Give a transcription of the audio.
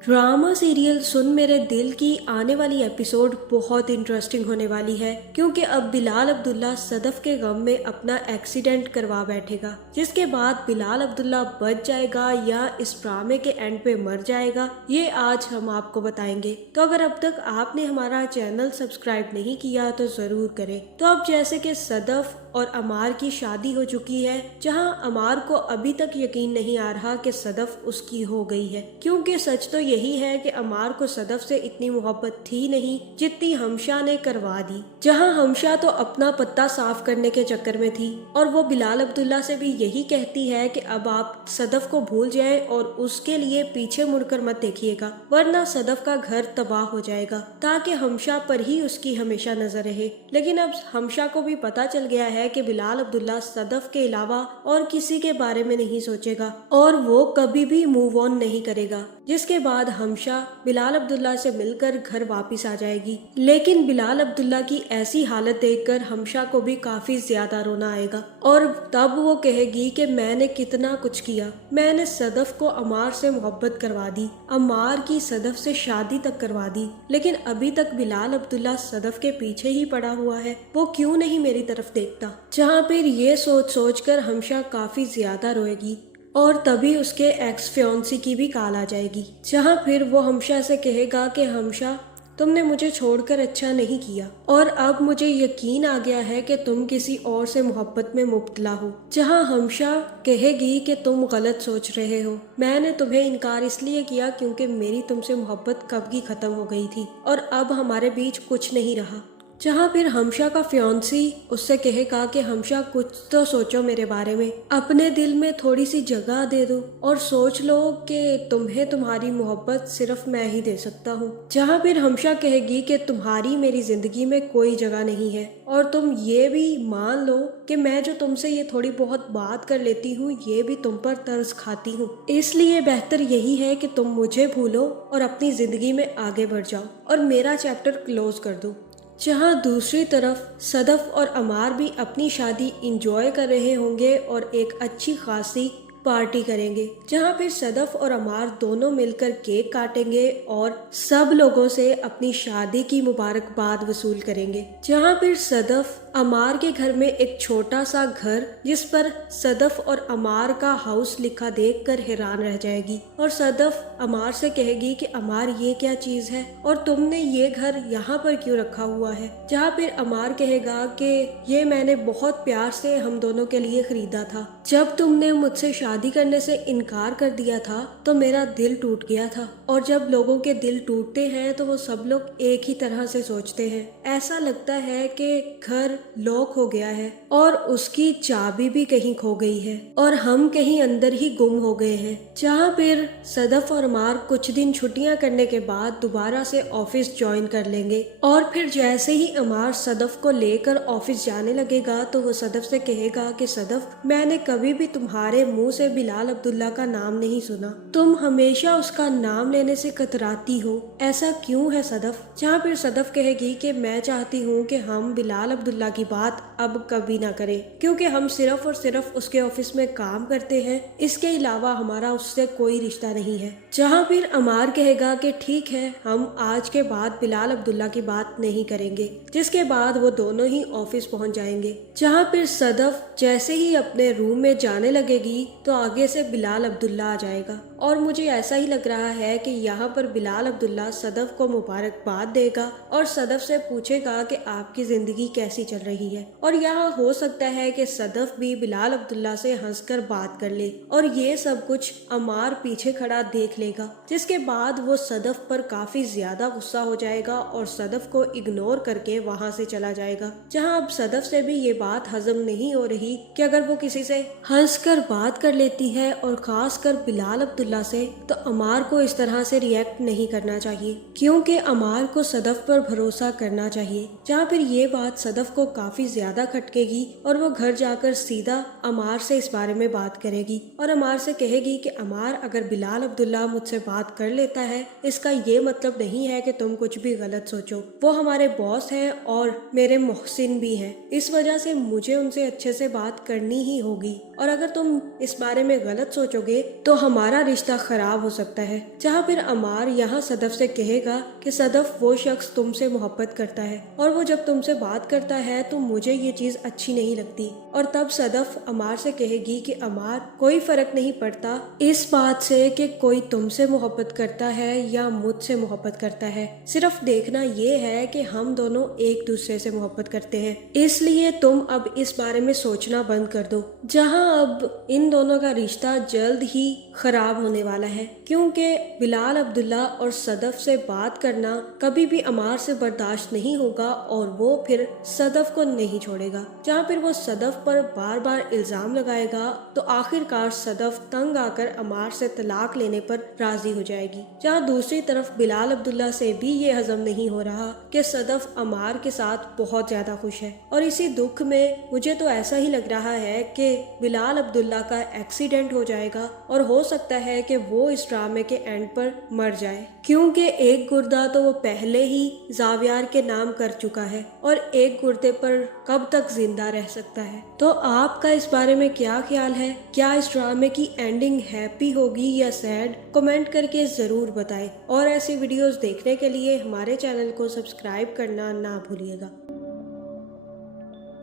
Drama serial सुन मेरे दिल की आने वाली एपिसोड बहुत इंटरेस्टिंग होने वाली है, क्योंकि अब बिलाल अब्दुल्ला सदफ के गम में अपना एक्सीडेंट करवा बैठेगा, जिसके बाद बिलाल अब्दुल्ला बच जाएगा या इस ड्रामे के एंड पे मर जाएगा, ये आज हम आपको बताएंगे। तो अगर अब तक आपने हमारा चैनल सब्सक्राइब नहीं किया तो जरूर करें। तो अब जैसे कि सदफ और अमार की शादी हो चुकी है, जहां अमार को अभी तक यकीन नहीं आ रहा कि सदफ उसकी हो गई है, क्योंकि सच तो यही है कि अमार को सदफ से इतनी मोहब्बत थी नहीं जितनी हमशा ने करवा दी। जहां हमशा तो अपना पत्ता साफ करने के चक्कर में थी और वो बिलाल अब्दुल्ला से भी यही कहती है कि अब आप सदफ को भूल जाएं और उसके लिए पीछे मुड़कर मत देखिएगा, वरना सदफ का घर तबाह हो जाएगा, ताकि हमशा पर ही उसकी हमेशा नजर रहे। लेकिन अब हमशा को भी पता चल गया है कि बिलाल अब्दुल्ला सदफ के अलावा और किसी के बारे में नहीं सोचेगा और वो कभी भी मूव ऑन नहीं करेगा, जिसके बाद हमशा बिलाल अब्दुल्ला से मिलकर घर वापस आ जाएगी। लेकिन बिलाल अब्दुल्ला की ऐसी हालत देखकर हमशा को भी काफी ज्यादा रोना आएगा और तब वो कहेगी कि मैंने कितना कुछ किया, मैंने सदफ को अमार से मोहब्बत करवा दी, अमार की सदफ से शादी तक करवा दी, लेकिन अभी तक बिलाल अब्दुल्ला सदफ के पीछे ही पड़ा हुआ है, वो क्यों नहीं मेरी तरफ देखता। जहाँ फिर ये सोच कर हमशा काफी ज्यादा रोएगी और तभी उसके एक्स फियांसी की भी कॉल आ जाएगी, जहाँ फिर वो हमशा से कहेगा कि हमशा, तुमने मुझे छोड़कर अच्छा नहीं किया और अब मुझे यकीन आ गया है कि तुम किसी और से मोहब्बत में मुब्तला हो। जहां हमशा कहेगी कि तुम गलत सोच रहे हो, मैंने तुम्हें इनकार इसलिए किया क्योंकि मेरी तुमसे मोहब्बत कब की खत्म हो गई थी और अब हमारे बीच कुछ नहीं रहा। जहाँ फिर हमशा का फियांसी उससे कहेगा कि हमशा कुछ तो सोचो मेरे बारे में, अपने दिल में थोड़ी सी जगह दे दो और सोच लो कि तुम्हें तुम्हारी मोहब्बत सिर्फ मैं ही दे सकता हूँ। जहाँ फिर हमशा कहेगी कि तुम्हारी मेरी जिंदगी में कोई जगह नहीं है और तुम ये भी मान लो कि मैं जो तुमसे ये थोड़ी बहुत बात कर लेती हूँ ये भी तुम पर तरस खाती हूँ, इसलिए बेहतर यही है कि तुम मुझे भूलो और अपनी जिंदगी में आगे बढ़ जाओ और मेरा चैप्टर क्लोज कर दो। जहां दूसरी तरफ सदफ और अमार भी अपनी शादी इंजॉय कर रहे होंगे और एक अच्छी खासी पार्टी करेंगे, जहां फिर सदफ और अमार दोनों मिलकर केक काटेंगे और सब लोगों से अपनी शादी की मुबारकबाद वसूल करेंगे। जहां फिर सदफ अमार के घर में एक छोटा सा घर जिस पर सदफ और अमार का हाउस लिखा देखकर हैरान रह जाएगी और सदफ अमार से कहेगी कि अमार ये क्या चीज है और तुमने ये घर यहाँ पर क्यों रखा हुआ है। जहाँ फिर अमार कहेगा कि ये मैंने बहुत प्यार से हम दोनों के लिए खरीदा था, जब तुमने मुझसे शादी करने से इनकार कर दिया था तो मेरा दिल टूट गया था और जब लोगों के दिल टूटते हैं तो वो सब लोग एक ही तरह से सोचते हैं, ऐसा लगता है कि घर लॉक हो गया है और उसकी चाबी भी कहीं खो गई है और हम कहीं अंदर ही गुम हो गए हैं। जहाँ फिर सदफ और अमार कुछ दिन छुट्टियां करने के बाद दोबारा से ऑफिस ज्वाइन कर लेंगे और फिर जैसे ही अमार सदफ को लेकर ऑफिस जाने लगेगा तो वो सदफ से कहेगा कि सदफ, मैंने कभी भी तुम्हारे मुंह से बिलाल अब्दुल्ला का नाम नहीं सुना, तुम हमेशा उसका नाम लेने से कतराती हो, ऐसा क्यों है सदफ। जहाँ फिर सदफ कहेगी कि मैं चाहती हूँ कि हम बिलाल अब्दुल्ला की बात अब कभी ना करें, क्योंकि हम सिर्फ और सिर्फ उसके ऑफिस में काम करते हैं, इसके अलावा हमारा उससे कोई रिश्ता नहीं है। जहाँ फिर अमार कहेगा कि ठीक है, हम आज के बाद बिलाल अब्दुल्ला की बात नहीं करेंगे, जिसके बाद वो दोनों ही ऑफिस पहुंच जाएंगे। जहाँ फिर सदफ जैसे ही अपने रूम में जाने लगेगी तो आगे से बिलाल अब्दुल्ला आ जाएगा और मुझे ऐसा ही लग रहा है कि यहाँ पर बिलाल अब्दुल्ला सदफ को मुबारकबाद देगा और सदफ से पूछेगा कि आपकी जिंदगी कैसी चल रही है और यहाँ हो सकता है कि सदफ भी बिलाल अब्दुल्ला से हंसकर बात कर ले और ये सब कुछ अमार पीछे खड़ा देख लेगा, जिसके बाद वो सदफ पर काफी ज्यादा गुस्सा हो जाएगा और सदफ को इग्नोर करके वहाँ से चला जाएगा। जहाँ अब सदफ से भी ये बात हजम नहीं हो रही कि अगर वो किसी से हंसकर बात कर लेती है और खास कर बिलाल अब्दुल्ला से, तो अमार को इस तरह से रिएक्ट नहीं करना चाहिए, क्योंकि अमार को सदफ पर भरोसा करना चाहिए। जहाँ फिर ये बात सदफ को काफी ज्यादा खटकेगी और वो घर जाकर सीधा अमार से इस बारे में बात करेगी और अमार से कहेगी कि अमार, अगर बिलाल अब्दुल्ला मुझसे बात कर लेता है इसका ये मतलब नहीं है कि तुम कुछ भी गलत सोचो, वो हमारे बॉस हैं और मेरे मोहसिन भी हैं, इस वजह से मुझे उनसे अच्छे से बात करनी ही होगी और अगर तुम इस बारे में गलत सोचोगे तो हमारा रिश्ता खराब हो सकता है, जहाँ फिर अमार यहाँ सदफ से कहेगा कि सदफ वो शख्स तुमसे मोहब्बत करता है और वो जब तुमसे बात करता है तो मुझे ये चीज अच्छी नहीं लगती। और तब सदफ अमार से कहेगी कि अमार, कोई फर्क नहीं पड़ता इस बात से कि कोई तुमसे मोहब्बत करता है या मुझसे मोहब्बत करता है, सिर्फ देखना ये है कि हम दोनों एक दूसरे से मोहब्बत करते हैं, इसलिए तुम अब इस बारे में सोचना बंद कर दो। जहां अब इन दोनों का रिश्ता जल्द ही खराब होने वाला है, क्योंकि बिलाल अब्दुल्ला और सदफ से बात करना कभी भी अमार से बर्दाश्त नहीं होगा और वो फिर सदफ को नहीं छोड़ेगा। जहाँ फिर वो सदफ पर बार बार इल्जाम लगाएगा तो आखिरकार सदफ तंग आकर अमार से तलाक लेने पर राजी हो जाएगी। जहाँ दूसरी तरफ बिलाल अब्दुल्ला से भी ये हजम नहीं हो रहा कि सदफ अमार के साथ बहुत ज्यादा खुश है, और इसी दुख में मुझे तो ऐसा ही लग रहा है कि बिलाल अब्दुल्ला का एक्सीडेंट हो जाएगा और हो सकता है कि वो इस ड्रामे के एंड पर मर जाए, क्योंकि एक गुर्दा तो वो पहले ही जावियार के नाम कर चुका है और एक गुर्दे पर कब तक जिंदा रह सकता है। तो आपका इस बारे में क्या ख्याल है? क्या इस ड्रामे की एंडिंग हैप्पी होगी या सैड? कमेंट करके जरूर बताएं और ऐसी वीडियोस देखने के लिए हमारे चैनल को सब्सक्राइब करना ना भूलिएगा।